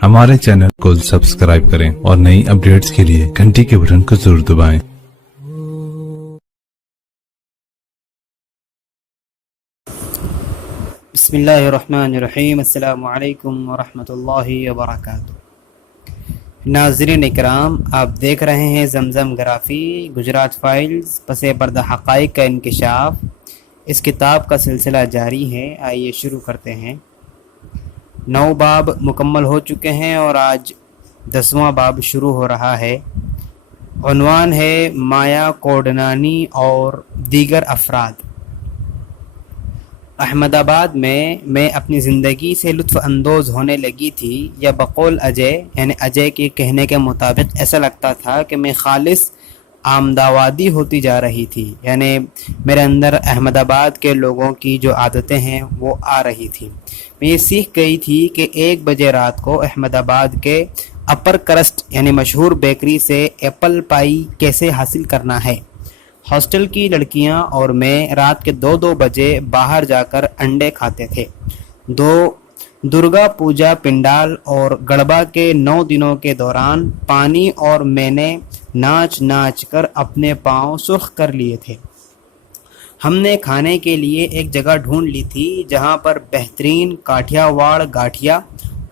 हमारे चैनल को सब्सक्राइब करें और नई अपडेट्स के लिए घंटी के बटन को जरूर दबाएं। बिस्मिल्लाहिर्रहमानिर्रहीम। अस्सलामु अलैकुम वरहमतुल्लाहि वबरकातुहू। नाज़रीन इकराम, आप देख रहे हैं ज़मज़म ग्राफ़ी गुजरात फाइल्स पसे पर्दा हक़ाइक़ का इंकिशाफ। इस किताब का सिलसिला जारी है। आइए शुरू करते हैं। 9 बाब मुकम्मल हो चुके हैं और आज 10वां बाब शुरू हो रहा है। उन्वान है माया कोडनानी और दीगर अफराद। अहमदाबाद में मैं अपनी ज़िंदगी से लुत्फ़ अंदोज़ होने लगी थी, या बकौल अजय यानी अजय के कहने के मुताबिक ऐसा लगता था कि मैं खालिस आमदावादी होती जा रही थी, यानी मेरे अंदर अहमदाबाद के लोगों की जो आदतें हैं वो आ रही थी। मैं ये सीख गई थी कि 1 बजे रात को अहमदाबाद के अपर क्रस्ट यानी मशहूर बेकरी से एप्पल पाई कैसे हासिल करना है। हॉस्टल की लड़कियां और मैं रात के 2-2 बजे बाहर जाकर अंडे खाते थे। दुर्गा पूजा पिंडाल और गरबा के 9 दिनों के दौरान पानी और मैंने नाच नाच कर अपने पांव सुर्ख कर लिए थे। हमने खाने के लिए एक जगह ढूंढ ली थी जहां पर बेहतरीन काठियावाड़ गाठिया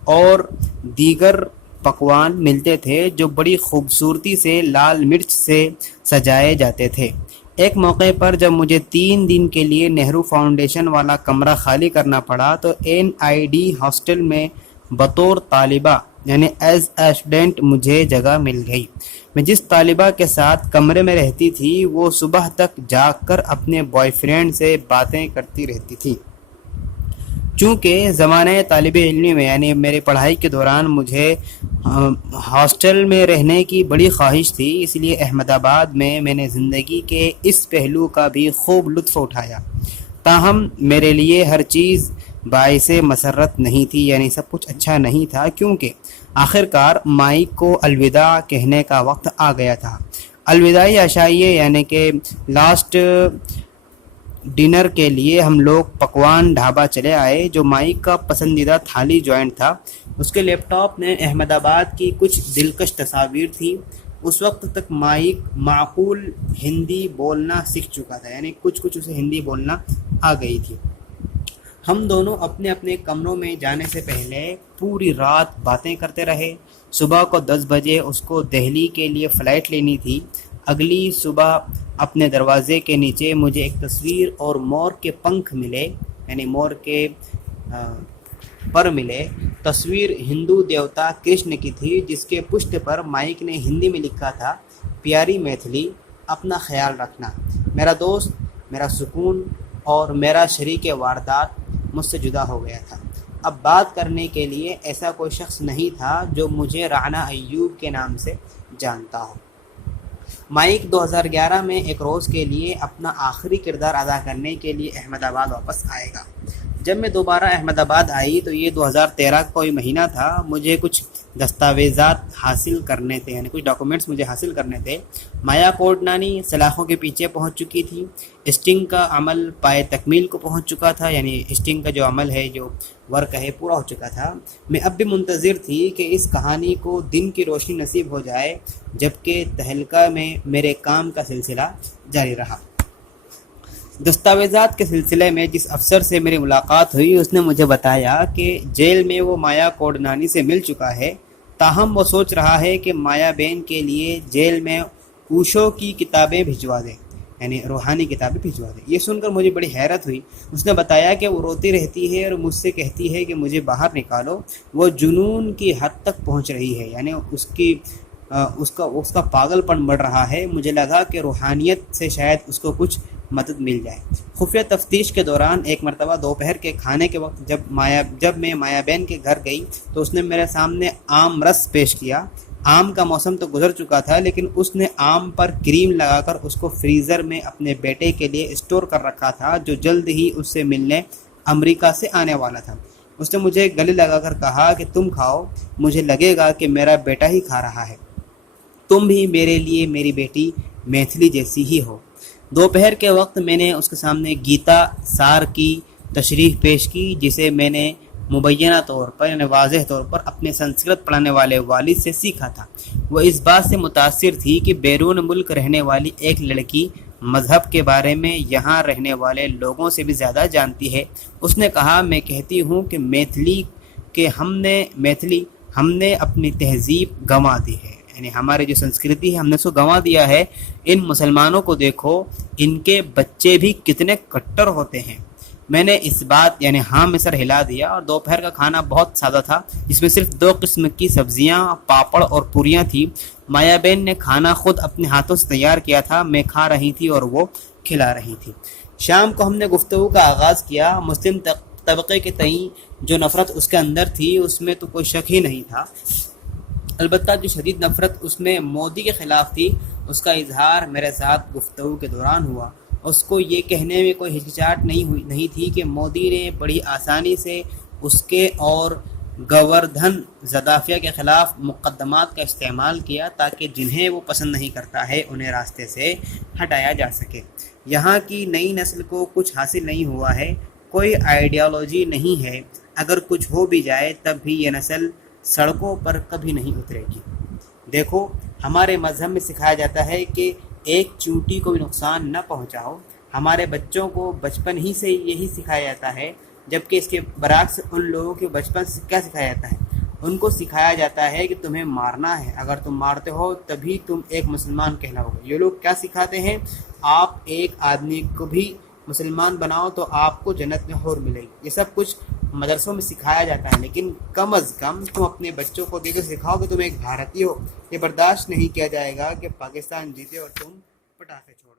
और दीगर पकवान मिलते थे जो बड़ी खूबसूरती से लाल मिर्च से सजाए जाते थे। एक मौके पर जब मुझे 3 दिन के लिए नेहरू फाउंडेशन वाला कमरा खाली करना पड़ा तो NID हॉस्टल में बतौर तालिबा यानी एज ए स्टूडेंट मुझे जगह मिल गई। मैं जिस तालिबा के साथ कमरे में रहती थी वो सुबह तक जाग कर अपने बॉयफ्रेंड से बातें करती रहती थी। चूँकि ज़माने तालिबे इल्मी में यानी मेरी पढ़ाई के दौरान मुझे हॉस्टल में रहने की बड़ी ख्वाहिश थी, इसलिए अहमदाबाद में मैंने ज़िंदगी के इस पहलू का भी खूब लुत्फ़ उठाया। ताहम मेरे लिए हर चीज़ बाइसे मसरत नहीं थी, यानी सब कुछ अच्छा नहीं था, क्योंकि आखिरकार माइक को अलविदा कहने का वक्त आ गया था। अलविदाई अशाइये यानी कि लास्ट डिनर के लिए हम लोग पकवान ढाबा चले आए, जो माइक का पसंदीदा थाली जॉइंट था। उसके लैपटॉप में अहमदाबाद की कुछ दिलकश तस्वीर थी। उस वक्त तक माइक माकूल हिंदी बोलना सीख चुका था, यानी कुछ उसे हिंदी बोलना आ गई थी। हम दोनों अपने अपने कमरों में जाने से पहले पूरी रात बातें करते रहे। सुबह को 10 बजे उसको दिल्ली के लिए फ़्लाइट लेनी थी। अगली सुबह अपने दरवाजे के नीचे मुझे एक तस्वीर और मोर के पंख मिले, यानी मोर के पर मिले। तस्वीर हिंदू देवता कृष्ण की थी, जिसके पुष्ट पर माइक ने हिंदी में लिखा था, प्यारी मैथिली, अपना ख्याल रखना। मेरा दोस्त, मेरा सुकून और मेरा शरीक वारदात मुझसे जुदा हो गया था। अब बात करने के लिए ऐसा कोई शख्स नहीं था जो मुझे राना अय्यूब के नाम से जानता हो। माइक 2011 में एक रोज़ के लिए अपना आखिरी किरदार अदा करने के लिए अहमदाबाद वापस आएगा। जब मैं दोबारा अहमदाबाद आई तो ये 2013 का कोई महीना था। मुझे कुछ दस्तावेज़ात हासिल करने थे, यानी कुछ डॉक्यूमेंट्स मुझे हासिल करने थे। माया कोडनानी सलाखों के पीछे पहुंच चुकी थी। स्टिंग का अमल पाए तकमील को पहुंच चुका था, यानी स्टिंग का जो अमल है, जो वर्क है, पूरा हो चुका था। मैं अब भी मुंतज़िर थी कि इस कहानी को दिन की रोशनी नसीब हो जाए, जबकि तहलका में मेरे काम का सिलसिला जारी रहा। दस्तावेज़ात के सिलसिले में जिस अफसर से मेरी मुलाकात हुई उसने मुझे बताया कि जेल में वो माया कोडनानी से मिल चुका है, ताहम वो सोच रहा है कि माया बहन के लिए जेल में ऊशो की किताबें भिजवा दे, यानी रूहानी किताबें भिजवा दे। ये सुनकर मुझे बड़ी हैरत हुई। उसने बताया कि वो रोती रहती है और मुझसे कहती है कि मुझे बाहर निकालो। वो जुनून की हद तक पहुंच रही है, यानी उसका पागलपन बढ़ रहा है। मुझे लगा कि रूहानियत से शायद उसको कुछ मदद मिल जाए। खुफिया तफ्तीश के दौरान एक मरतबा दोपहर के खाने के वक्त जब मैं माया बहन के घर गई तो उसने मेरे सामने आम रस पेश किया। आम का मौसम तो गुजर चुका था, लेकिन उसने आम पर क्रीम लगाकर उसको फ्रीज़र में अपने बेटे के लिए स्टोर कर रखा था, जो जल्द ही उससे मिलने अमेरिका से आने वाला था। उसने मुझे गले लगाकर कहा कि तुम खाओ, मुझे लगेगा कि मेरा बेटा ही खा रहा है। तुम भी मेरे लिए मेरी बेटी मैथिली जैसी ही हो। दोपहर के वक्त मैंने उसके सामने गीता सार की तशरीह पेश की, जिसे मैंने مبینہ طور پر یعنی واضح طور پر اپنے سنسکرت پڑھانے والے والد سے سیکھا تھا۔ وہ اس بات سے متاثر تھی کہ بیرون ملک رہنے والی ایک لڑکی مذہب کے بارے میں یہاں رہنے والے لوگوں سے بھی زیادہ جانتی ہے۔ اس نے کہا، میں کہتی ہوں کہ ہم نے اپنی تہذیب گنوا دی ہے، یعنی ہماری جو سنسکرتی ہے ہم نے اس کو گنوا دیا ہے۔ ان مسلمانوں کو دیکھو، ان کے بچے بھی کتنے کٹر ہوتے ہیں۔ میں نے اس بات یعنی ہاں میں سر ہلا دیا، اور دوپہر کا کھانا بہت سادہ تھا، جس میں صرف 2 قسم کی سبزیاں، پاپڑ اور پوریاں تھیں۔ مایا بین نے کھانا خود اپنے ہاتھوں سے تیار کیا تھا، میں کھا رہی تھی اور وہ کھلا رہی تھی۔ شام کو ہم نے گفتگو کا آغاز کیا۔ مسلم طبقے کے تئیں جو نفرت اس کے اندر تھی اس میں تو کوئی شک ہی نہیں تھا، البتہ جو شدید نفرت اس میں مودی کے خلاف تھی اس کا اظہار میرے ساتھ گفتگو کے دوران ہوا۔ اس کو یہ کہنے میں کوئی ہچکچاہٹ نہیں تھی کہ مودی نے بڑی آسانی سے اس کے اور گوردھن زدافیہ کے خلاف مقدمات کا استعمال کیا تاکہ جنہیں وہ پسند نہیں کرتا ہے انہیں راستے سے ہٹایا جا سکے۔ یہاں کی نئی نسل کو کچھ حاصل نہیں ہوا ہے، کوئی آئیڈیالوجی نہیں ہے، اگر کچھ ہو بھی جائے تب بھی یہ نسل سڑکوں پر کبھی نہیں اترے گی۔ دیکھو، ہمارے مذہب میں سکھایا جاتا ہے کہ ایک چونٹی کو بھی نقصان نہ پہنچاؤ۔ ہمارے بچوں کو بچپن ہی سے یہی سکھایا جاتا ہے، جبکہ اس کے برعکس ان لوگوں کے بچپن سے کیا سکھایا جاتا ہے؟ ان کو سکھایا جاتا ہے کہ تمہیں مارنا ہے، اگر تم مارتے ہو تبھی تم ایک مسلمان کہلاؤ گے۔ یہ لوگ کیا سکھاتے ہیں؟ آپ ایک آدمی کو بھی مسلمان بناؤ تو آپ کو جنت میں حور ملے گی۔ یہ سب کچھ مدرسوں میں سکھایا جاتا ہے، لیکن کم از کم تم اپنے بچوں کو دیکھ سکھاؤ کہ تم ایک بھارتی ہو۔ یہ برداشت نہیں کیا جائے گا کہ پاکستان جیتے اور تم پٹاخے چھوڑ